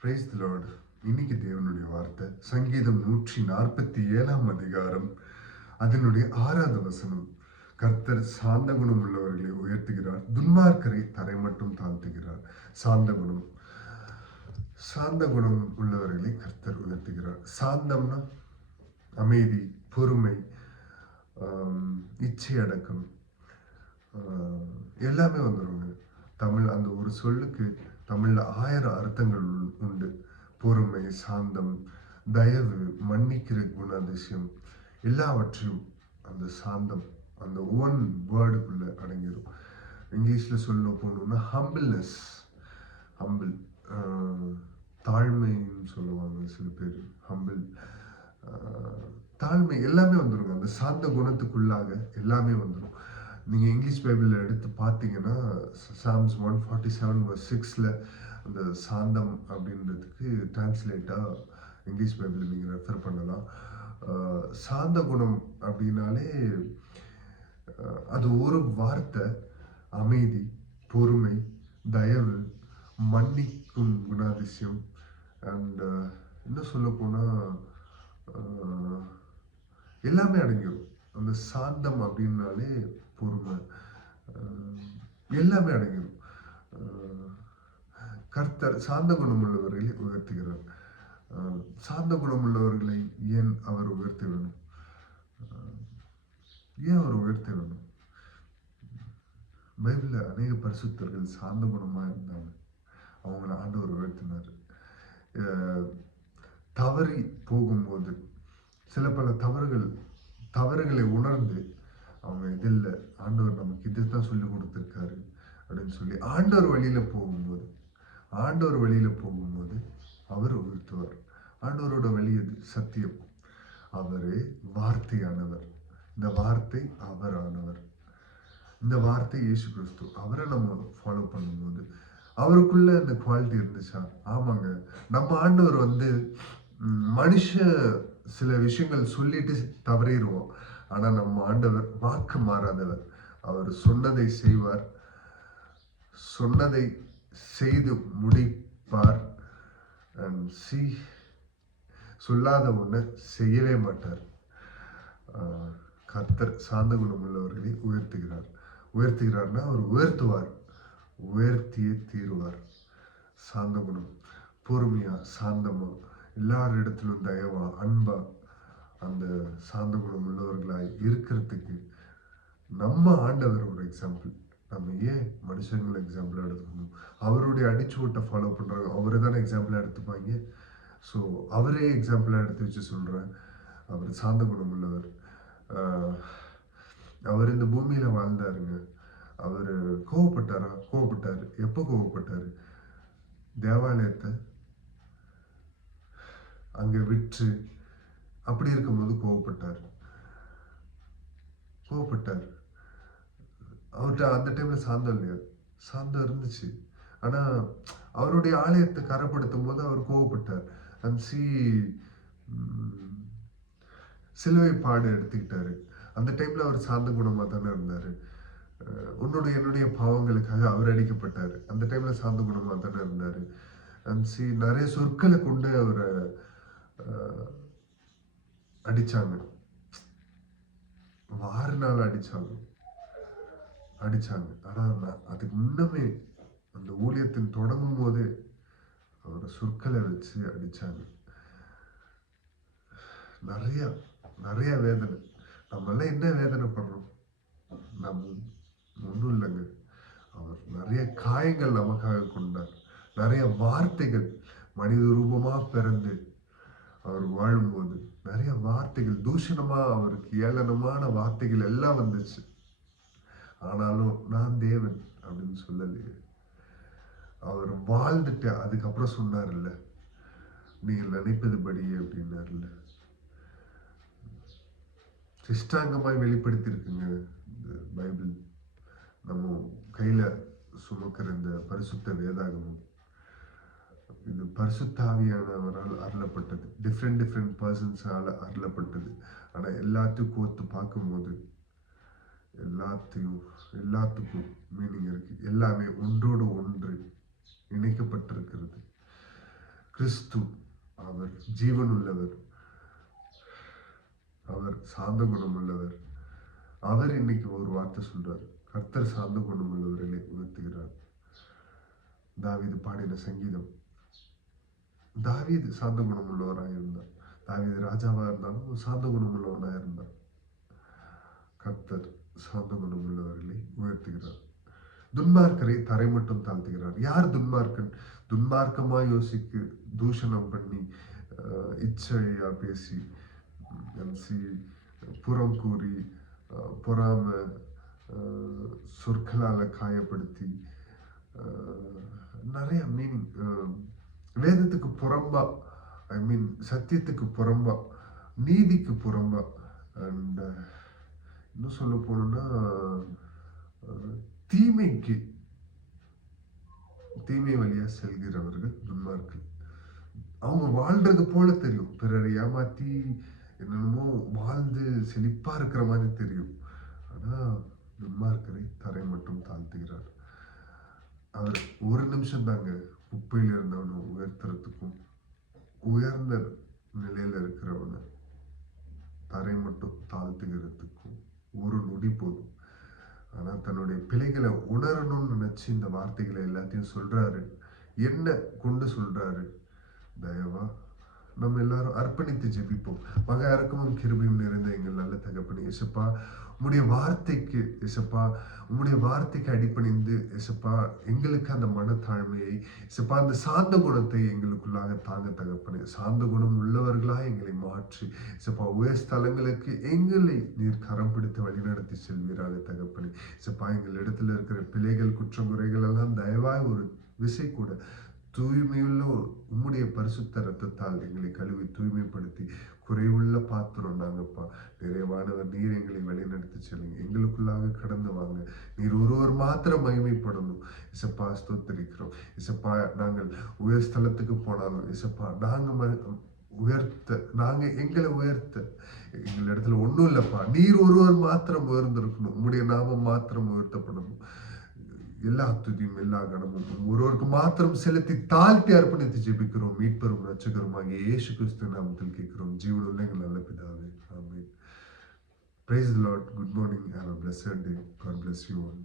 Praise the Lord. இன்னைக்கு தேவனுடைய வார்த்தை சங்கீதம் 147 அதிகாரம் அதனுடைய 6வது வசனம். கர்த்தர் சாந்த குணம் உள்ளவர்களை உயர்த்துகிறார், துன்மார்க்கரை தரை மட்டும் தாழ்த்துகிறார். சாந்த குணம் உள்ளவர்களை கர்த்தர் உயர்த்துகிறார். சாந்தம்னா அமைதி, பொறுமை, இச்சை அடக்கம், எல்லாமே வந்துருங்க. தமிழ் அந்த ஒரு சொல்லுக்கு தமிழ்ல 1000 அர்த்தங்கள் உண்டு. பொறுமை, சாந்தம், தயவு, மன்னிக்கிற குணாதிசயம், எல்லாவற்றையும் அந்த சாந்தம் அந்த ஒன் வேர்டுக்குள்ள அடங்கிடும். இங்கிலீஷ்ல சொல்ல போனோம்னா ஹம்பிள்னஸ், ஹம்பிள், தாழ்மைன்னு சொல்லுவாங்க சில பேர். ஹம்பிள், தாழ்மை, எல்லாமே வந்துருங்க. அந்த சாந்த குணத்துக்குள்ளாக எல்லாமே வந்துடும். நீங்கள் இங்கிலீஷ் பைபிளில் எடுத்து பார்த்தீங்கன்னா சாம்ஸ் 147:6 அந்த சாந்தம் அப்படின்றதுக்கு டிரான்ஸ்லேட்டாக இங்கிலீஷ் பைபிளில் நீங்கள் ரெஃபர் பண்ணலாம். சாந்த குணம் அப்படின்னாலே அது ஒரு வார்த்தை. அமைதி, பொறுமை, தயவு, மன்னிக்கும் குணாதிசயம், அண்ட் இன்னும் சொல்ல போனால் எல்லாமே அடங்கிடும். அந்த சாந்தம் அப்படின்னாலே பொறுமை, எல்லாமே அடங்கிடும். கர்த்தர் சாந்த குணம் உள்ளவர்களை உயர்த்துகிறார். சாந்த குணம் உள்ளவர்களை ஏன் அவர் உயர்த்த வேணும்? ஏன் அவர் உயர்த்த வேணும்? பைபிள்ல அநேக பரிசுத்தர்கள் சாந்த குணமா இருந்தாங்க, அவங்கள ஆண்டவர் உயர்த்தினார். தவறி போகும்போது சில பல தவறுகளை உணர்ந்து அவங்க இதில் ஆண்டவர் நமக்கு இதுதான் சொல்லி கொடுத்துருக்காரு அப்படின்னு சொல்லி ஆண்டவர் வழியில போகும்போது அவர் உயர்த்துவார். ஆண்டவரோட வழி அது சத்தியம். அவரே வார்த்தையானவர். இந்த வார்த்தை அவரானவர். இந்த வார்த்தை இயேசு கிறிஸ்து. அவரை நம்ம ஃபாலோ பண்ணும்போது அவருக்குள்ள அந்த குவாலிட்டி இருந்துச்சா? ஆமாங்க. நம்ம ஆண்டவர் மனுஷ சில விஷயங்கள் சொல்லிட்டு தவறிடுவோம். ஆனா நம்ம ஆண்டவர் வாக்கு மாறாதவர். அவர் சொன்னதை செய்வார், சொன்னதை செய்து முடிப்பார். சொல்லாத ஒண்ணு செய்யவே மாட்டார். கர்த்தர் சாந்த குணம் உள்ளவர்களை உயர்த்துகிறார்னா அவர் உயர்த்துவார், உயர்த்தியே தீருவார். சாந்த குணம், பொறுமையா, சாந்தமா, எல்லாரிடத்திலும் தயவா, அன்பா, அந்த சாந்த குணம் உள்ளவர்களாய் இருக்கிறதுக்கு நம்ம ஆண்டவர் ஒரு எக்ஸாம்பிள். நம்ம ஏன் மனுஷங்களை எக்ஸாம்பிளா எடுத்துக்கணும்? அவருடைய அடிச்சுவட்டை ஃபாலோ பண்றாங்க, அவரை தானே எக்ஸாம்பிளா எடுத்துப்பாங்க. ஸோ அவரே எக்ஸாம்பிளா எடுத்து வச்சு சொல்றேன். அவர் சாந்த குணம் உள்ளவர். அவர் இந்த பூமியில வாழ்ந்தாருங்க. அவர் கோவப்பட்டாரு. எப்போ கோவப்பட்டாரு? தேவாலயத்தை அங்க விற்று அப்படி இருக்கும்போது கோவப்பட்டார். அவர்கிட்ட அந்த டைம்ல சாந்தம் இல்லையா? சாந்தம் இருந்துச்சு. ஆனா அவருடைய ஆலயத்தை கரப்படுத்தும் போது அவர் கோவப்பட்டார். சிலுவை பாடு எடுத்துக்கிட்டாரு. அந்த டைம்ல அவர் சாந்த குணமா தானே இருந்தாரு. என்னுடைய பாவங்களுக்காக அவர் அடிக்கப்பட்டாரு. அந்த டைம்ல சாந்த குணமா தானே இருந்தாரு. நிறைய சொற்களை கொண்டு அவரை அடிச்சாங்க. வாரினால் அடிச்சாங்க. ஆனா அதுக்கு முன்னமே அந்த ஊழியத்தின் தொடங்கும் போதே அவரை சொற்களை வச்சு அடிச்சாங்க. நிறைய வேதனை. நம்ம எல்லாம் என்ன வேதனை படுறோம்? நம்ம ஒன்றும் இல்லைங்க. அவர் நிறைய காயங்கள் நமக்காக கொண்டார். நிறைய வார்த்தைகள், மனித ரூபமா பிறந்து அவர் வாழும்போது நிறைய வார்த்தைகள், தூஷணமா, அவருக்கு ஏளனமான வார்த்தைகள் எல்லாம் வந்துச்சு. ஆனாலும் நான் தேவன் அப்படின்னு சொல்லலையே. அவர் வாழ்ந்துட்டு அதுக்கப்புறம் சொன்னார்ல, நீங்கள் நினைப்பதுபடியே அப்படின்னார்ல. சிஷ்டாங்கமாய் வெளிப்படுத்தியிருக்குங்க இந்த பைபிள். நம்ம கையில சுமக்கிற இந்த பரிசுத்த வேதாகமும். இது பரிசுத்தாவியானவரால் அருளப்பட்டது. டிஃப்ரெண்ட் பர்சன்ஸால அருளப்பட்டது. ஆனா எல்லாத்தையும் கோர்த்து பார்க்கும்போது எல்லாத்துக்கும் மீனிங் இருக்கு. எல்லாமே ஒன்றோடு ஒன்று இணைக்கப்பட்டிருக்கிறது. கிறிஸ்து, அவர் ஜீவன் உள்ளவர், அவர் சாந்த குணம் உள்ளவர். அவர் இன்னைக்கு ஒரு வார்த்தை சொல்றார், கர்த்தர் சாந்த குணம் உள்ளவர்களை உயர்த்துகிறார். தாவீது பாடின சங்கீதம். தாவீது சாந்த குணம் உள்ளவராக இருந்தார். தாவீது ராஜாவா இருந்தாலும் சாந்த குணம் உள்ளவனாக இருந்தார். கர்த்தர் சாந்த குணம் உள்ளவர்களை உயர்த்துகிறார். துன்மார்க்கரை தரை மட்டும் தாழ்த்துகிறார். யார் துன்மார்க்கன்? துன்மார்க்கமா யோசிக்கு, தூஷணம் பண்ணி, இச்சையா பேசி, புறம் கூறி, பொறாம, சொற்களால காயப்படுத்தி, நிறைய மீனிங், வேதத்துக்கு புறம்பா, சத்தியத்துக்கு புறம்பா, நீதிக்கு புறம்பா, அண்ட் இன்னும் சொல்ல போனோம்னா தீமை வழியா செல்கிறவர்கள் துன்மார்கள். அவங்க வாழ்றது போல தெரியும், பிறரை ஏமாத்தி என்னென்னமோ வாழ்ந்து செழிப்பா இருக்கிற மாதிரி தெரியும். ஆனா துன்மார்க்கரை தரை மட்டும் தாழ்த்துகிறார். அவர் ஒரு நிமிஷம் தாங்க குப்பையில் இருந்தவனை உயர்த்துறதுக்கும், உயர்ந்த நிலையில இருக்கிறவனை தரை மட்டும் தாழ்த்துகிறதுக்கும் ஒரு நொடி போதும். ஆனா தன்னுடைய பிழைகளை உணரணும்னு நினைச்சு இந்த வார்த்தைகளை எல்லாத்தையும் சொல்றாரு. என்ன கொண்டு சொல்றாரு? தயவா நம்ம எல்லாரும் அர்ப்பணித்து ஜெபிப்போம். மகா இரக்கமும் கிருபையும் நிறைந்த எங்கள் நல்ல தகப்பனே, இயேசுப்பா, உம்முடைய வார்த்தைக்கு, இயேசுப்பா, உம்முடைய வார்த்தைக்கு அடிபணிந்து, இயேசுப்பா, எங்களுக்கு அந்த மனத்தாழ்மையை, இயேசுப்பா, அந்த சாந்த குணத்தை எங்களுக்குள்ளாக தாங்க தகப்பனே. சாந்த குணம் உள்ளவர்களாக எங்களை மாற்றி, இயேசுப்பா, உயர் ஸ்தலங்களுக்கு எங்களை நீர் கரம் பிடித்து வழிநடத்தி செல்வீராக தகப்பனே. இயேசுப்பா, எங்கள் இடத்துல இருக்கிற பிழைகள், குற்றங்குறைகள் எல்லாம் தயவாய் ஒரு விசை கூட தூய்மையுள்ள உம்முடைய பரிசுத்த ரத்தத்தால் எங்களை கழுவி தூய்மைப்படுத்தி, குறைவுள்ள பாத்திரம் நாங்கப்பா, நிறைவானவர் நீர் எங்களை வழிநடத்தி செல்லுங்க. எங்களுக்குள்ளாக கடந்து வாங்க. நீர் ஒருவர் மாத்திரம் மகிமைப்படணும். இசப்பா, ஸ்தோத்திரிக்கிறோம். இசப்பா, நாங்கள் உயர் ஸ்தலத்துக்கு போனாலும் இசப்பா, நாங்க எங்களை உயர்த்த எங்கள் இடத்துல ஒண்ணும் இல்லப்பா, நீர் ஒருவர் மாத்திரம் உயர்ந்திருக்கணும். உம்முடைய நாமம் மாத்திரம் உயர்த்தப்படணும். எல்லா துதியும் எல்லா கணமும் ஒருவருக்கு மாத்திரம் செலுத்தி தாழ்த்தி அர்ப்பணித்து ஜெபிக்கிறோம். மீட்பெரும் ரட்சகருமாகிய இயேசு கிறிஸ்து நாமத்தில் கேட்கிறோம், ஜீவனுள்ள எங்கள் நல்ல பிதாவே. ஆமென். Praise the Lord. Good morning. Have a blessed day. God bless you all.